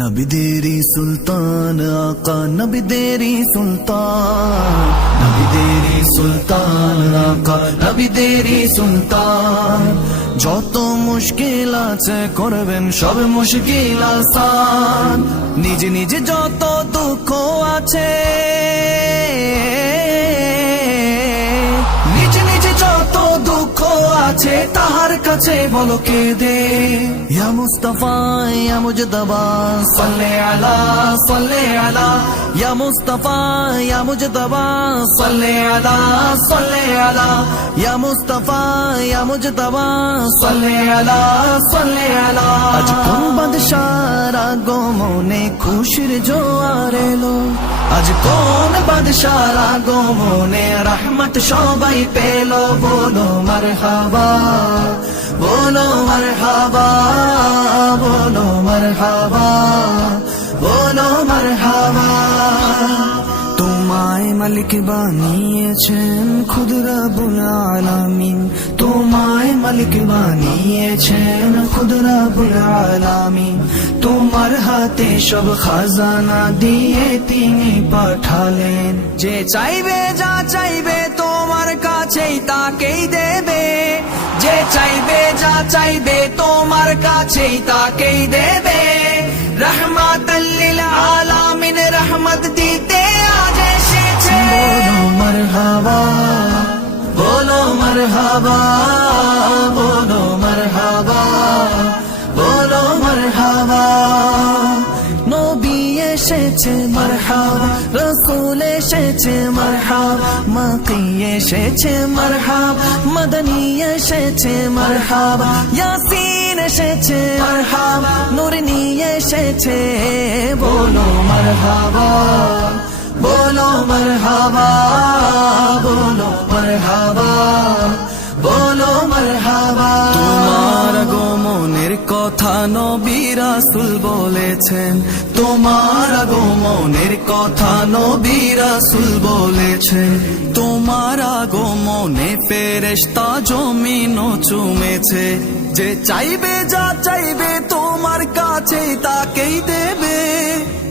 নবীদেরি সুলতান আকা নবীদেরি সুলতান, নবীদেরি সুলতান আকা নবীদেরি সুলতান। যত মুশকিল আছে করবেন সব মুশকিল আসান, নিজ নিজ যত দুঃখ আছে নিজ নিজ যত দুঃখ আছে তাহার কাছে বলো কেঁদে। ইয়া মুস্তাফা ইয়া মুজতবা সাল্লি আলা সাল্লি আলা, ইয়া মুস্তাফা ইয়া মুজতবা সাল্লি আলা সাল্লি আলা, ইয়া মুস্তাফা ইয়া মুজতবা সাল্লি আলা সাল্লি আলা। আজ কোন বাদশার আগমনে খুশির জোয়ার এলো, আজ কোন বাদশার আগমনে রহমত সবাই পেলো। বলো মারহাবা বলো মারহাবা বলো মারহাবা বলো মারহাবা। তোমায় মালিক বানিয়েছেন খুদ রব্বুল আলামিন, তোমায় মালিক বানিয়েছেন খুদ রব্বুল আলামিন। তোমার হাতে সব খাজানা দিয়ে তিনি পাঠালেন, যে চাইবে যা চাইবে তোমার কাছেই তাকেই দেবে, যে চাইবে যা চাইবে তোমার কাছেই তাকেই দেবে। রহমাতাল লিল আলামিন রহমত দিতে আজ এসেছে। বলো মারহাবা বলো মারহাবা বলো মারহাবা বলো মারহাবা। নবী এসেছে মারহাবা, রাসূল এসেছে মারহাবা, মাকি এসেছে মারহাবা, মদনী এসেছে মারহাবা, ইয়াসিন এসেছে মারহাবা, নূর নিয়ে এসেছে। বলো মারহাবা বলো মারহাবা বলো মারহাবা বলো মারহাবা। তোমার আগমনের কথা নবী রাসূল বলেছেন, তোমার আগমনের কথা নবী রাসূল বলেছেন। তোমার আগমনে ফেরেশতা জমিনও চুমেছে, যে চাইবে যা চাইবে তোমার কাছে তাকেই দেবে,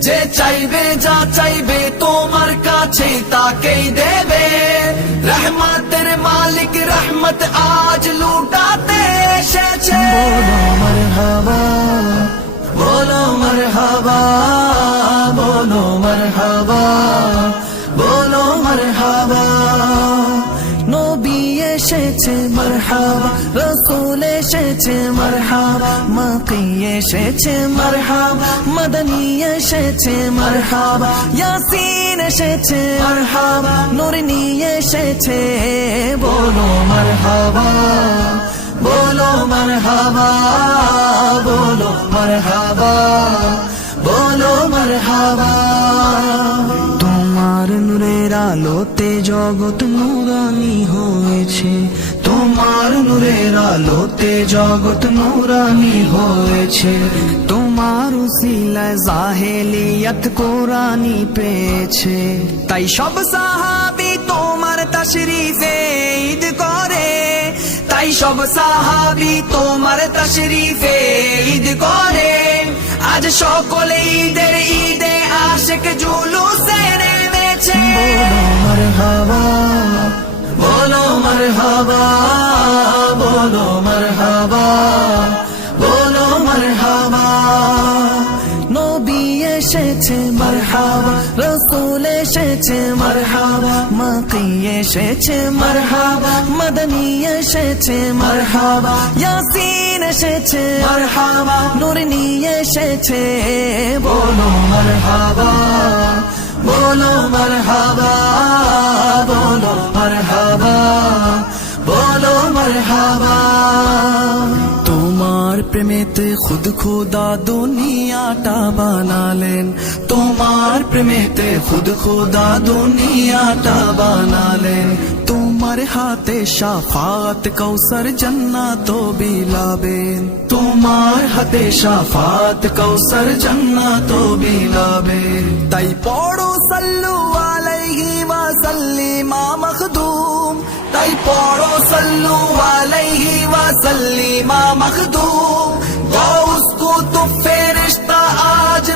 যে চাইবে যা চাইবে তোমার কাছে তাকেই দেবে। রহমতের মালিক রহমত আজ লুটাতে এসেছে। বলো মারহাবা বলো মারহাবা বলো মারহাবা বলো মারহাবা। নবী এসেছে মারহাবা, রাসূল এসেছে মারহাবা, মাকি এসেছে মারহাবা, মদনী এসেছে মারহাবা, ইয়াসিন এসেছে মারহাবা, নূর নিয়ে এসেছে। বলো মারহাবা বলো মারহাবা বলো মারহাবা বলো মারহাবা। তোমার নূরের আলোতে জগৎ নূরানি হয়েছে, তোমার নূরের আলোতে জগৎ নূরানি হয়েছে। তোমার উসিলায় জাহেলিয়ত কোরআনি পেয়েছে, তাই সব সাহাবী তোমার তাশরীফে ঈদ করে, তাই সব সাহাবী তোমার তাশরীফে ঈদ করে। আজ সকলে ঈদের ঈদে আশিক জুলুসে নেমেছে। বলো মারহাবা বলো মারহাবা বলো মারহাবা বলো মারহাবা। নবী এসেছে মারহাবা, রাসূল এসেছে মারহাবা, মাকি এসেছে মারহাবা, মদনী এসেছে মারহাবা, ইয়াসিন এসেছে মারহাবা, নূর নিয়ে এসেছে। বলো মারহাবা বলো মারহাবা বলো মারহাবা বলো মারহাবা। তোমার প্রেমেতে খুদ খুদা দুনিয়াটা বানালেন, তোমার প্রেমেতে খুদ খুদা দুনিয়াটা বানালেন। তোমার হাতে শাফাত কৌসর জান্নাত বিলাবেন, তোমার হাতে শাফাত কৌসর জান্নাত বিলাবেন। তাই পড়ো সাল্লু আলাইহি ওয়া সাল্লিমা মখদুম, তাই পড়ো সাল্লু আলাইহি ওয়া সাল্লিমা মখদুম। গাউস কুতুব ফেরেশতা আজ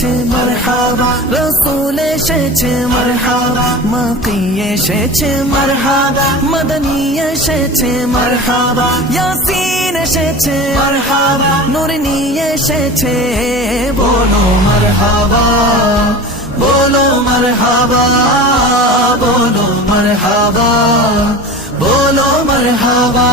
এসেছে মারহাবা, রাসূল এসেছে মারহাবা, মাকি এসেছে মারহাবা, মদনী এসেছে মারহাবা, ইয়াসিন এসেছে মারহাবা, নূর নিয়ে এসেছে। বলো মারহাবা, বলো মারহাবা, বলো মারহাবা, বলো মারহাবা।